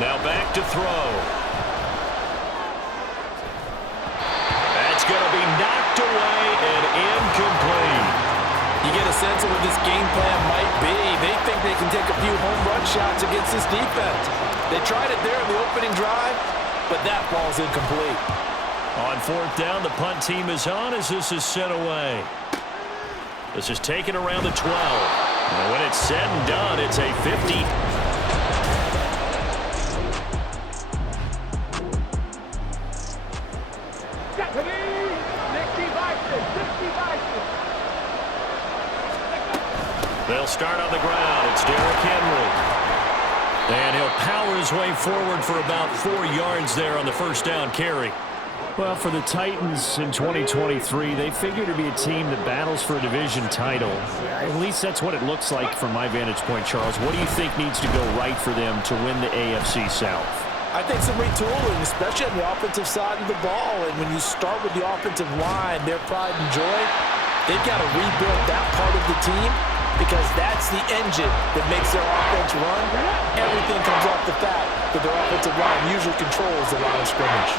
Now back to throw. That's going to be knocked away and incomplete. You get a sense of what this game plan might be. They think they can take a few home run shots against this defense. They tried it there in the opening drive, but that ball's incomplete. On fourth down, the punt team is on as this is sent away. This is taken around the 12. And when it's said and done, it's a 50. They'll start on the ground. It's Derrick Henry. And he'll power his way forward for about 4 yards there on the first down carry. Well, for the Titans in 2023, they figure to be a team that battles for a division title. At least that's what it looks like from my vantage point, Charles. What do you think needs to go right for them to win the AFC South? I think some retooling, especially on the offensive side of the ball. And when you start with the offensive line, their pride and joy, they've got to rebuild that part of the team because that's the engine that makes their offense run. Everything comes off the fact that their offensive line usually controls the line of scrimmage.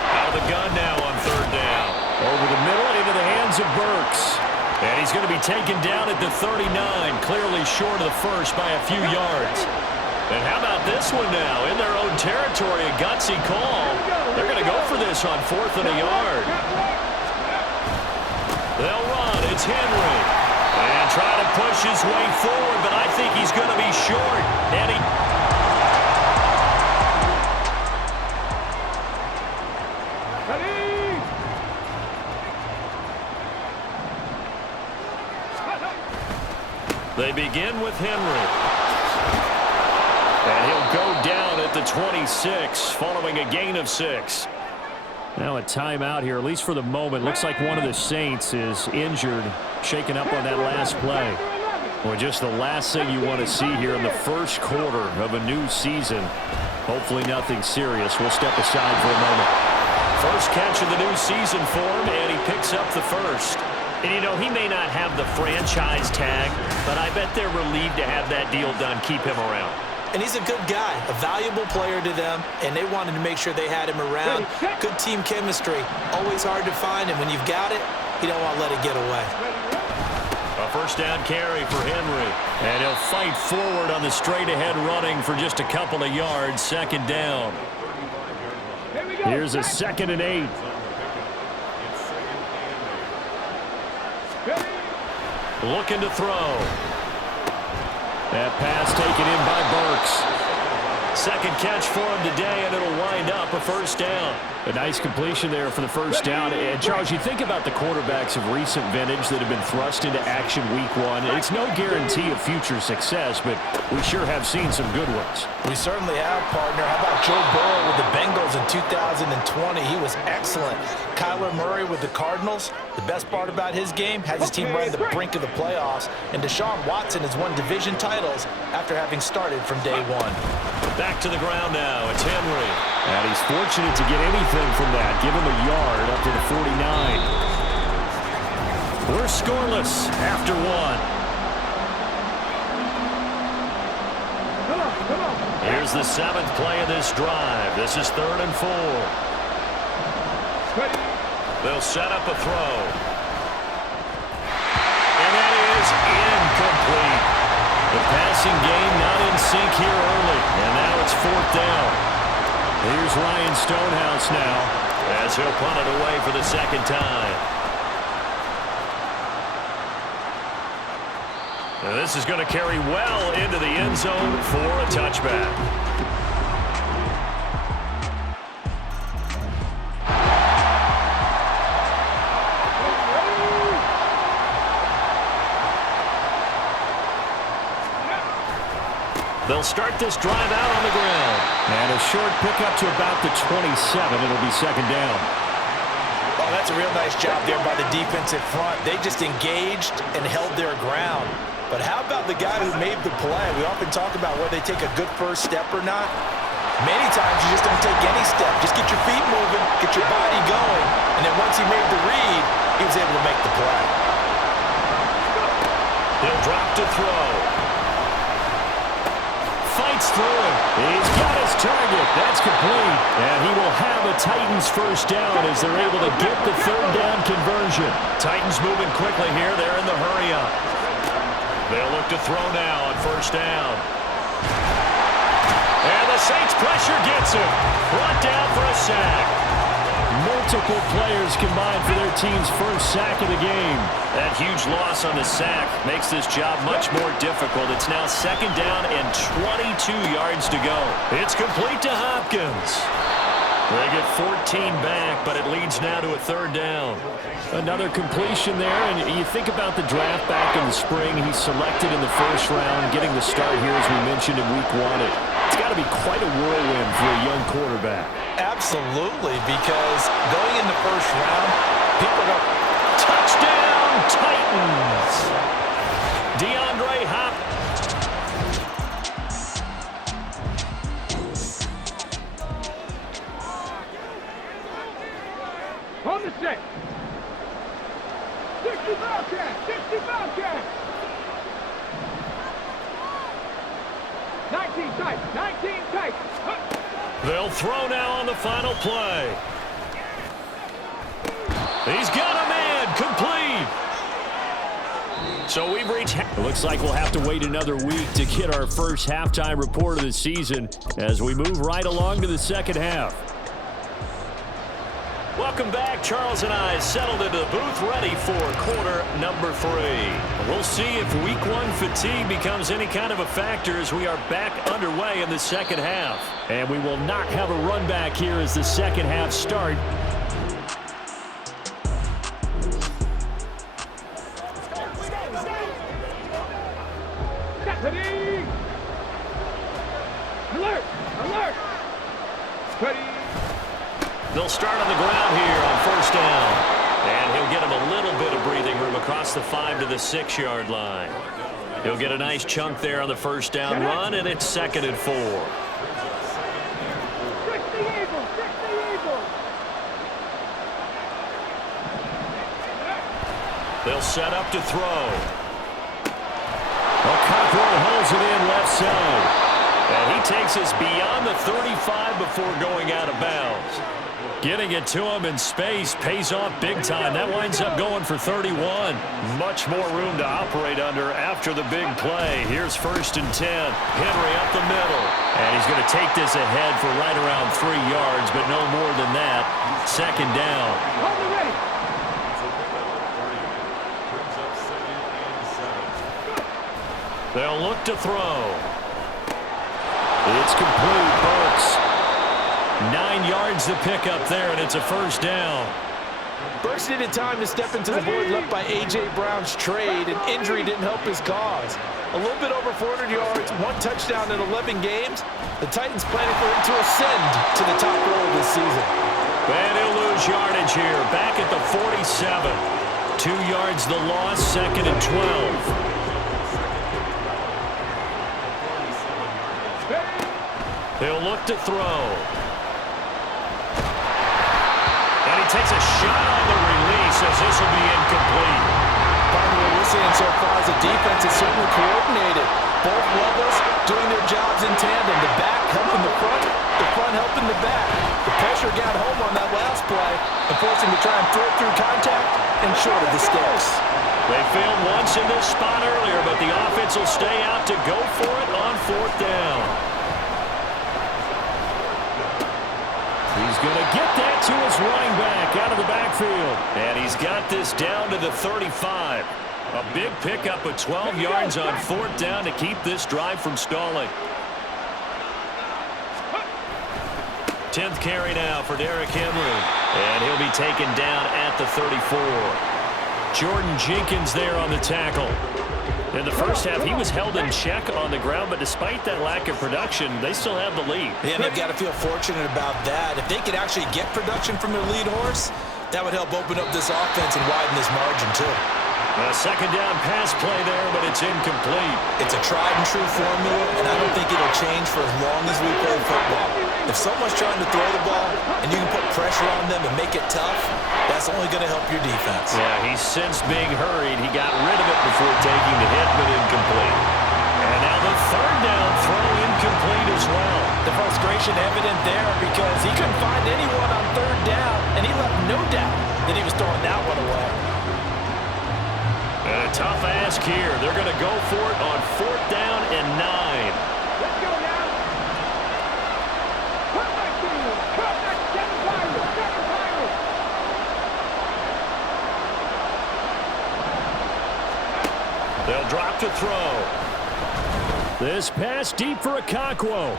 Out of the gun now on third down. Over the middle into the hands of Burks. And he's going to be taken down at the 39, clearly short of the first by a few yards. And how about this one now? In their own territory, a gutsy call. They're going to go for this on fourth and a yard. They'll run. It's Henry. And try to push his way forward, but I think he's going to be short. And he... They begin with Henry. And he'll go down at the 26 following a gain of 6. Now a timeout here, at least for the moment. Looks like one of the Saints is injured, shaken up on that last play. Well, just the last thing you want to see here in the first quarter of a new season. Hopefully nothing serious. We'll step aside for a moment. First catch of the new season for him, and he picks up the first. And, you know, he may not have the franchise tag, but I bet they're relieved to have that deal done, keep him around. And he's a good guy, a valuable player to them, and they wanted to make sure they had him around. Good team chemistry. Always hard to find, and when you've got it, you don't want to let it get away. A first down carry for Henry. And he'll fight forward on the straight-ahead running for just a couple of yards. Second down. Here's a 2nd and 8. Looking to throw. That pass taken in by Burks. Second catch for him today, and it'll wind up a first down. A nice completion there for the first down. And, Charles, you think about the quarterbacks of recent vintage that have been thrust into action week 1. It's no guarantee of future success, but we sure have seen some good ones. We certainly have, partner. How about Joe Burrow with the Bengals in 2020? He was excellent. Kyler Murray with the Cardinals. The best part about his game has his team right on the brink of the playoffs. And Deshaun Watson has won division titles after having started from day 1. Back to the ground now. It's Henry. And he's fortunate to get anything from that. Give him a yard up to the 49. We're scoreless after 1. Here's the 7th play of this drive. This is 3rd and 4. They'll set up a throw. And that is incomplete. The passing game not in sync here early. And now it's 4th down. Here's Ryan Stonehouse now as he'll punt it away for the 2nd time. And this is going to carry well into the end zone for a touchback. They'll start this drive out on the ground. And a short pickup to about the 27. It'll be 2nd down. Oh, that's a real nice job there by the defensive front. They just engaged and held their ground. But how about the guy who made the play? We often talk about whether they take a good first step or not. Many times you just don't take any step. Just get your feet moving, get your body going. And then once he made the read, he was able to make the play. He'll drop to throw. gets through it. He's got his target. That's complete. And he will have a Titans first down as they're able to get the third down conversion. Titans moving quickly here. They're in the hurry up. They'll look to throw now on first down. And the Saints pressure gets him. Brought down for a sack. Multiple players combined for their team's first sack of the game. That huge loss on the sack makes this job much more difficult. It's now second down and 22 yards to go. It's complete to Hopkins. They get 14 back, but it leads now to a third down. Another completion there, and you think about the draft back in the spring. He's selected in the first round, getting the start here, as we mentioned, in week 1. It's got to be quite a whirlwind for a young quarterback. Absolutely, because going in the first round, people go, touchdown, Titans! DeAndre Hopkins. On the 6. 60 Bobcats! 60 Bobcats! 19 Titans! 19 Titans! They'll throw now on the final play. He's got a man, complete. So we've reached. It looks like we'll have to wait another week to get our first halftime report of the season as we move right along to the second half. Welcome back. Charles and I settled into the booth ready for quarter number 3. We'll see if week 1 fatigue becomes any kind of a factor as we are back underway in the second half. And we will not have a run back here as the second half start. Ready! Alert! Alert! Ready! They'll start on the ground here on first down. And he'll get him a little bit of breathing room across the 5 to the 6-yard line. He'll get a nice chunk there on the first down run, and it's 2nd and 4. Trick the Eagles! Trick the Eagles! They'll set up to throw. Cockrell holds it in left side. And he takes us beyond the 35 before going out of bounds. Getting it to him in space pays off big time. That winds up going for 31. Much more room to operate under after the big play. Here's 1st and 10. Henry up the middle. And he's going to take this ahead for right around 3 yards, but no more than that. 2nd down. Hold it ready! They'll look to throw. It's complete. Burks. 9 yards to pick up there, and it's a first down. Burks needed time to step into the void left by A.J. Brown's trade, and injury didn't help his cause. A little bit over 400 yards, 1 touchdown in 11 games. The Titans planning for him to ascend to the top row of this season. And he'll lose yardage here, back at the 47. 2 yards the loss, 2nd and 12. He'll look to throw. And he takes a shot on the release as this will be incomplete. Finally, what we're seeing so far is the defense is certainly coordinated. Both levels doing their jobs in tandem. The back helping the front helping the back. The pressure got home on that last play and forced him to try and throw through contact and short of the sticks. They failed once in this spot earlier, but the offense will stay out to go for it on 4th down. He's going to get that to his running back out of the backfield. And he's got this down to the 35. A big pickup of 12 yards on 4th down to keep this drive from stalling. 10th carry now for Derrick Henry. And he'll be taken down at the 34. Jordan Jenkins there on the tackle. In the first half, he was held in check on the ground, but despite that lack of production, they still have the lead. Yeah, and they've got to feel fortunate about that. If they could actually get production from their lead horse, that would help open up this offense and widen this margin, too. A 2nd down pass play there, but it's incomplete. It's a tried-and-true formula, and I don't think it'll change for as long as we play football. If someone's trying to throw the ball and you can put pressure on them and make it tough, that's only going to help your defense. Yeah, he sensed being hurried. He got rid of it before taking the hit, but incomplete. And now the 3rd down throw incomplete frustration evident there because he couldn't find anyone on third down, and he left no doubt that he was throwing that one away. And a tough ask here. They're going to go for it on 4th down and 9. Let's go now. Cut back to you. Cut back. Second final. Second final. They'll drop to throw. This pass deep for Okonkwo.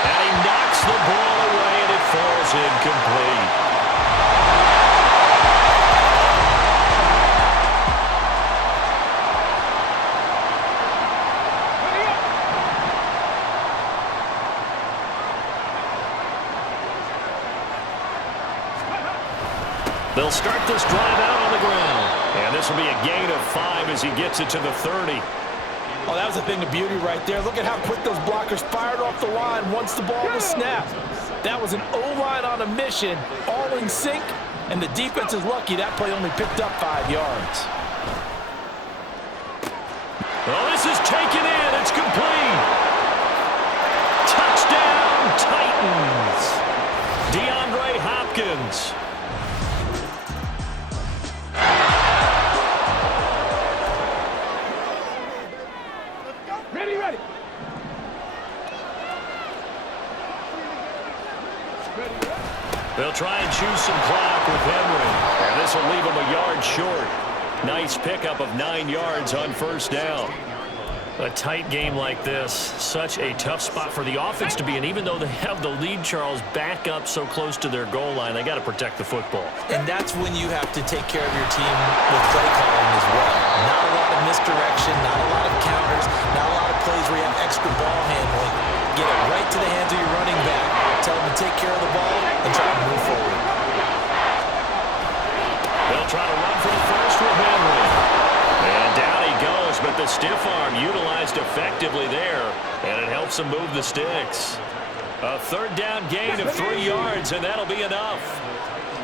And he knocks the ball away, and it falls incomplete. They'll start this drive out on the ground. And this will be a gain of 5 as he gets it to the 30. Oh, that was a thing of beauty right there. Look at how quick those blockers fired off the line once the ball was snapped. That was an O-line on a mission, all in sync, and the defense is lucky that play only picked up 5 yards. Well, this is taken in. It's complete. Touchdown, Titans. DeAndre Hopkins. Ready. They'll try and choose some clock with Henry. And this will leave him a yard short. Nice pickup of 9 yards on 1st down. A tight game like this, such a tough spot for the offense to be in. Even though they have the lead, Charles, back up so close to their goal line, they got to protect the football. And that's when you have to take care of your team with play calling as well. Not a lot of misdirection, not a lot of counters, not a lot of plays where you have extra ball handling. Get it right to the hands of your running back. Tell them to take care of the ball and try to move forward. They'll try to run for the first with Henry. And down he goes, but the stiff arm utilized effectively there, and it helps him move the sticks. A 3rd down gain of 3 yards, and that'll be enough.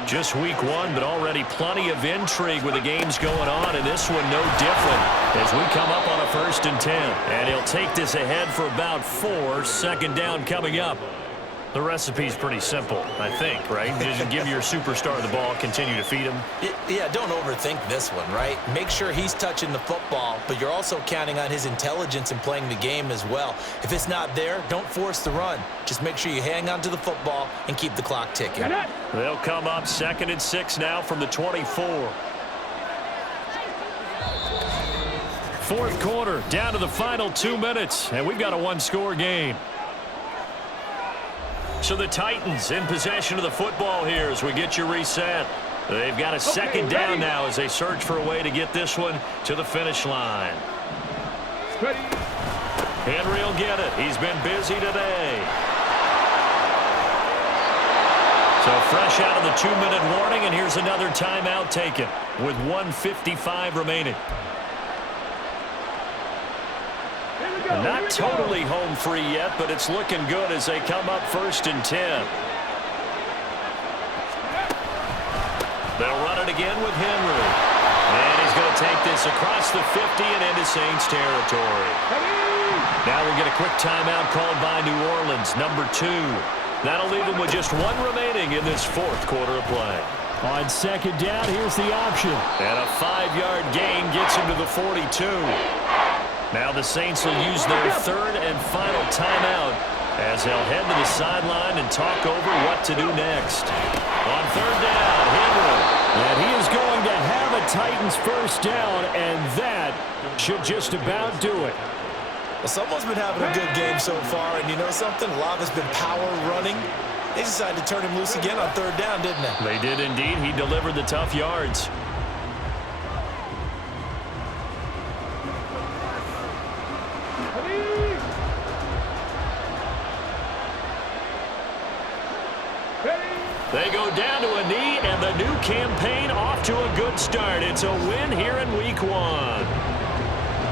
Just week 1, but already plenty of intrigue with the games going on, and this one no different as we come up on a 1st and 10. And he'll take this ahead for about 4, 2nd down coming up. The recipe's pretty simple, I think, right? Just give your superstar the ball, continue to feed him. Yeah, don't overthink this one, right? Make sure he's touching the football, but you're also counting on his intelligence in playing the game as well. If it's not there, don't force the run. Just make sure you hang on to the football and keep the clock ticking. They'll come up 2nd and 6 now from the 24. 4th quarter, down to the final 2 minutes, and we've got a 1-score game. So the Titans in possession of the football here as we get you reset. They've got a 2nd down now as they search for a way to get this one to the finish line. Ready. Henry will get it. He's been busy today. So fresh out of the 2-minute warning, and here's another timeout taken with 1:55 remaining. Not totally home free yet, but it's looking good as they come up 1st and 10. They'll run it again with Henry. And he's going to take this across the 50 and into Saints territory. Now we'll get a quick timeout called by New Orleans, number 2. That'll leave them with just 1 remaining in this 4th quarter of play. On 2nd down, here's the option. And a 5-yard gain gets him to the 42. Now the Saints will use their 3rd and final timeout as they'll head to the sideline and talk over what to do next. On 3rd down, Henry. And he is going to have a Titans 1st down, and that should just about do it. Well, someone's been having a good game so far, and you know something? A lot of it's been power running. They decided to turn him loose again on 3rd down, didn't they? They did indeed. He delivered the tough yards. They go down to a knee, and the new campaign off to a good start. It's a win here in week 1.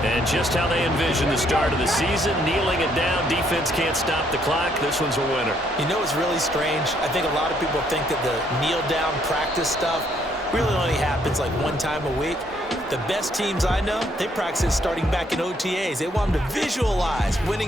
And just how they envision the start of the season, kneeling it down, defense can't stop the clock. This one's a winner. You know what's really strange? I think a lot of people think that the kneel-down practice stuff really only happens like 1 time a week. The best teams I know, they practice starting back in OTAs. They want them to visualize winning